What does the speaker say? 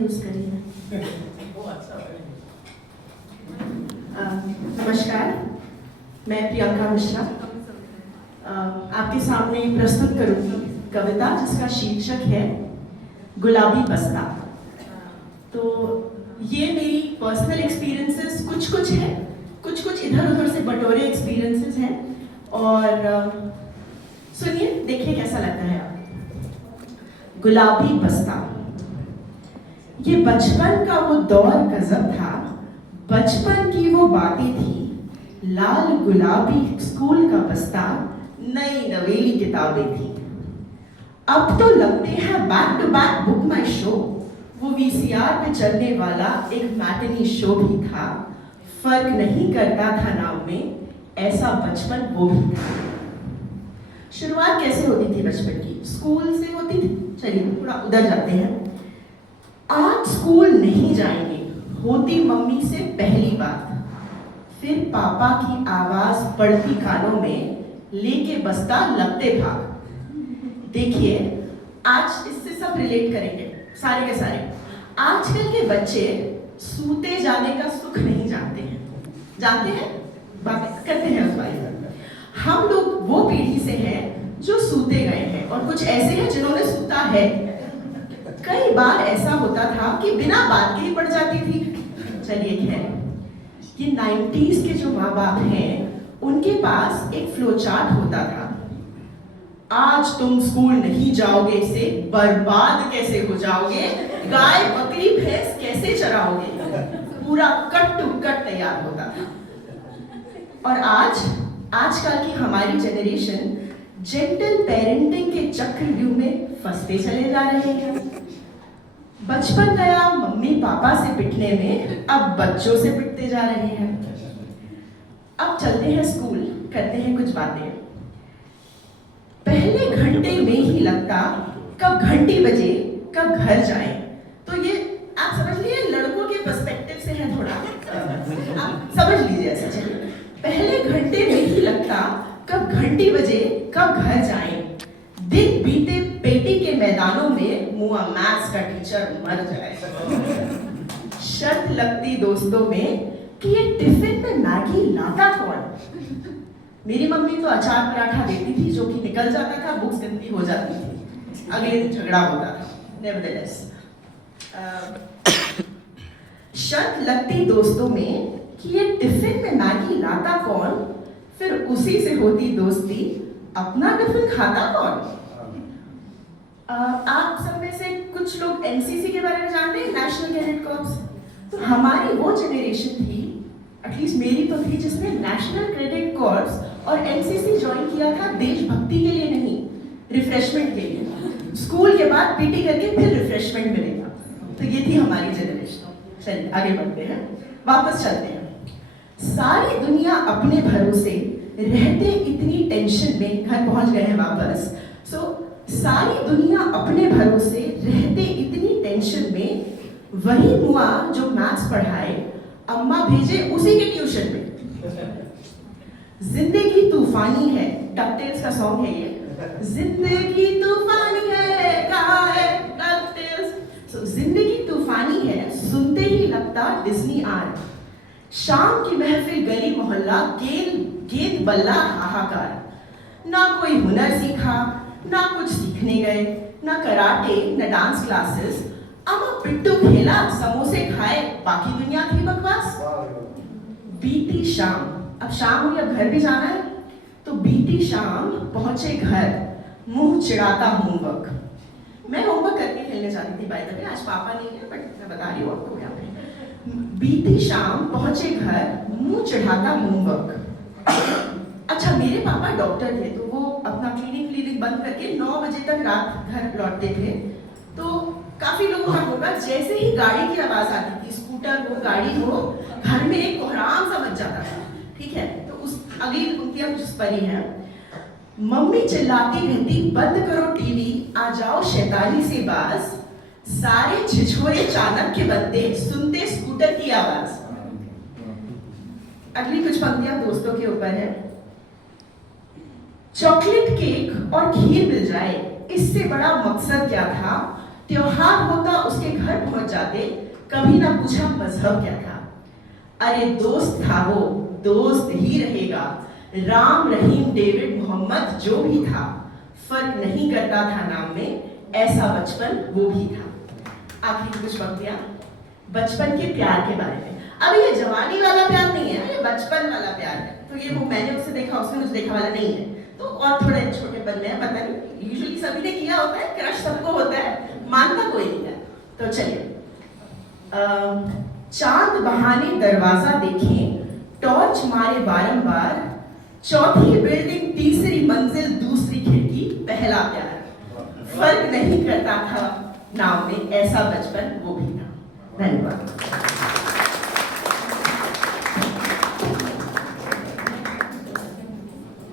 Use करिए। नमस्कार, मैं प्रियंका मिश्रा आपके सामने प्रस्तुत करूंगी कविता जिसका शीर्षक है गुलाबी बस्ता। तो ये मेरी पर्सनल एक्सपीरियंसेस कुछ है, कुछ इधर उधर से बटोरे एक्सपीरियंसेस हैं और सुनिए, देखिए कैसा लगता है आप। गुलाबी बस्ता। ये बचपन का वो दौर गजब था, बचपन की वो बातें थी, लाल गुलाबी स्कूल का बस्ता, नई नवेली किताबें थी। अब तो लगते हैं back to back BookMyShow, वो वीसीआर पे चलने वाला एक मैटिनी शो भी था। फर्क नहीं करता था नाम में, ऐसा बचपन वो भी था। शुरुआत कैसे होती थी बचपन की? स्कूल से होती थी। चलिए थोड़ा उधर जाते हैं। आज स्कूल नहीं जाएंगे, होती मम्मी से पहली बात। फिर पापा की आवाज पड़ती कानों में, लेके बस्ता लगते भाग। देखिए, आज इससे सब रिलेट करेंगे, सारे के सारे। आजकल के बच्चे सूते जाने का सुख नहीं जानते हैं। जानते हैं? बात करते हैं उस बारे में। हम लोग वो पीढ़ी से हैं जो सूते गए हैं और कुछ ऐसे हैं जिन्होंने सूता है। कई बार ऐसा होता था कि बिना बात के ही पड़ जाती थी। चलिए खैर, ये 90s के जो माँ बाप हैं उनके पास एक फ्लो चार्ट होता था। आज तुम स्कूल नहीं जाओगे से बर्बाद कैसे हो जाओगे, गाय बकरी भैंस कैसे चराओगे, पूरा कट टू कट तैयार होता था। और आजकल की हमारी जनरेशन जेंटल पेरेंटिंग के चक्रव्यूह में फंसते चले जा रहे हैं। बचपन गया मम्मी पापा से पिटने में, अब बच्चों से पिटते जा रहे हैं। अब चलते हैं स्कूल, करते हैं कुछ बातें। पहले घंटे में ही लगता कब घंटी बजे कब घर जाए। तो ये आप समझ लीजिए, लड़कों के पर्सपेक्टिव से है थोड़ा, आप समझ लीजिए ऐसा। चलिए, पहले घंटे में ही लगता कब घंटी बजे कब घर जाए। दिन बीते पेटी के मैदानों में, मुआ मैथ्स का टीचर मर जाए। शर्त लगती दोस्तों में कि ये टिफिन में मैगी लाता कौन। मेरी मम्मी तो अचार पराठा देती थी जो कि निकल जाता था, बुक्स गंदी हो जाती थी, अगले दिन झगड़ा होता था। नेवरदलेस, शर्त लगती दोस्तों में कि ये टिफिन में मैगी लाता कौन, फिर उसी से होती दोस्ती, अपना टिफिन खाता कौन। आप सब में से कुछ लोग एनसीसी के बारे में जानते हैं, नेशनल कैडेट कॉर्प्स। तो हमारी वो जनरेशन थी, एटलीस्ट मेरी तो थी, जिसने नेशनल कैडेट कॉर्प्स और एनसीसी ज्वाइन किया था देशभक्ति के लिए नहीं, रिफ्रेशमेंट के लिए। स्कूल के बाद पीटी करके फिर रिफ्रेशमेंट मिलेगा। तो ये थी हमारी जनरेशन। चलिए आगे बढ़ते हैं, वापस चलते हैं। सारी दुनिया अपने भरोसे रहते इतनी टेंशन में, घर पहुंच गए हैं वापस। सारी दुनिया अपने भरोसे रहते इतनी टेंशन में, वही मुआ जो मैथ्स पढ़ाए अम्मा भेजे उसी के ट्यूशन में। जिंदगी तूफानी है, डकटेल्स का सॉन्ग है ये। जिंदगी तूफानी है, कहाँ है डकटेल्स। जिंदगी तूफानी है, सुनते ही लगता डिज्नी आर। शाम की महफिल गली मोहल्ला, गेंद बल्ला हाहाकार। ना कोई हुनर सीखा, ना कुछ सीखने गए, ना कराटे ना डांस क्लासेस। अम्मा पिट्टू खेला, समोसे खाए, बाकी दुनिया थी बकवास। बीती शाम, अब शाम हुई, अब घर भी जाना है। तो बीती शाम पहुंचे घर, मुंह चिढ़ाता होमवर्क। मैं होमवर्क करके खेलने जाती थी, बाय द वे आज पापा नहीं है, बट मैं बता रही हूँ आपको यहाँ पे। बीती शाम पहुंचे घर, मुंह चिढ़ाता होमवर्क। अच्छा, मेरे पापा डॉक्टर थे, तो वो अपना क्लिनिक बंद करके 9 बजे तक रात घर लौटते थे। तो काफी लोगों का होगा, जैसे ही गाड़ी की आवाज आती थी, स्कूटर हो गाड़ी हो, घर में एक कोहराम सा मच जाता था। ठीक है, तो उस अगली उनकी अब जिस परी है, मम्मी चिल्लाती रहती बंद करो टीवी, आ जाओ शैतानी से बाज। सारे छिछोरे चाणक्य बनते, सुनते स्कूटर की आवाज। अगली कुछ पंक्तियां दोस्तों के ऊपर है। चॉकलेट केक और खीर मिल जाए, इससे बड़ा मकसद क्या था। त्योहार होता उसके घर पहुंच जाते, कभी ना पूछा मजहब क्या था। अरे दोस्त था वो, दोस्त ही रहेगा। राम रहीम डेविड मोहम्मद जो भी था, फर्क नहीं करता था नाम में, ऐसा बचपन वो भी था। आखिरी कुछ पंक्तियां बचपन के प्यार के बारे में। अब ये जवानी वाला प्यार नहीं है, ये बचपन वाला प्यार है। तो ये वो मैंने उसे देखा, उसने मुझे देखा वाला नहीं है। तो और थोड़े छोटे बन में पता नहीं, यूजुअली सभी ने किया होता है, क्रश सबको होता है, मानता कोई नहीं है। तो चलिए, चांद बहाने दरवाजा देखें, टॉर्च मारे बारंबार, चौथी बिल्डिंग तीसरी मंजिल दूसरी खिड़की, पहला प्यार, फर्क नहीं करता था नाम में, ऐसा बचपन वो भी था। धन्यवाद।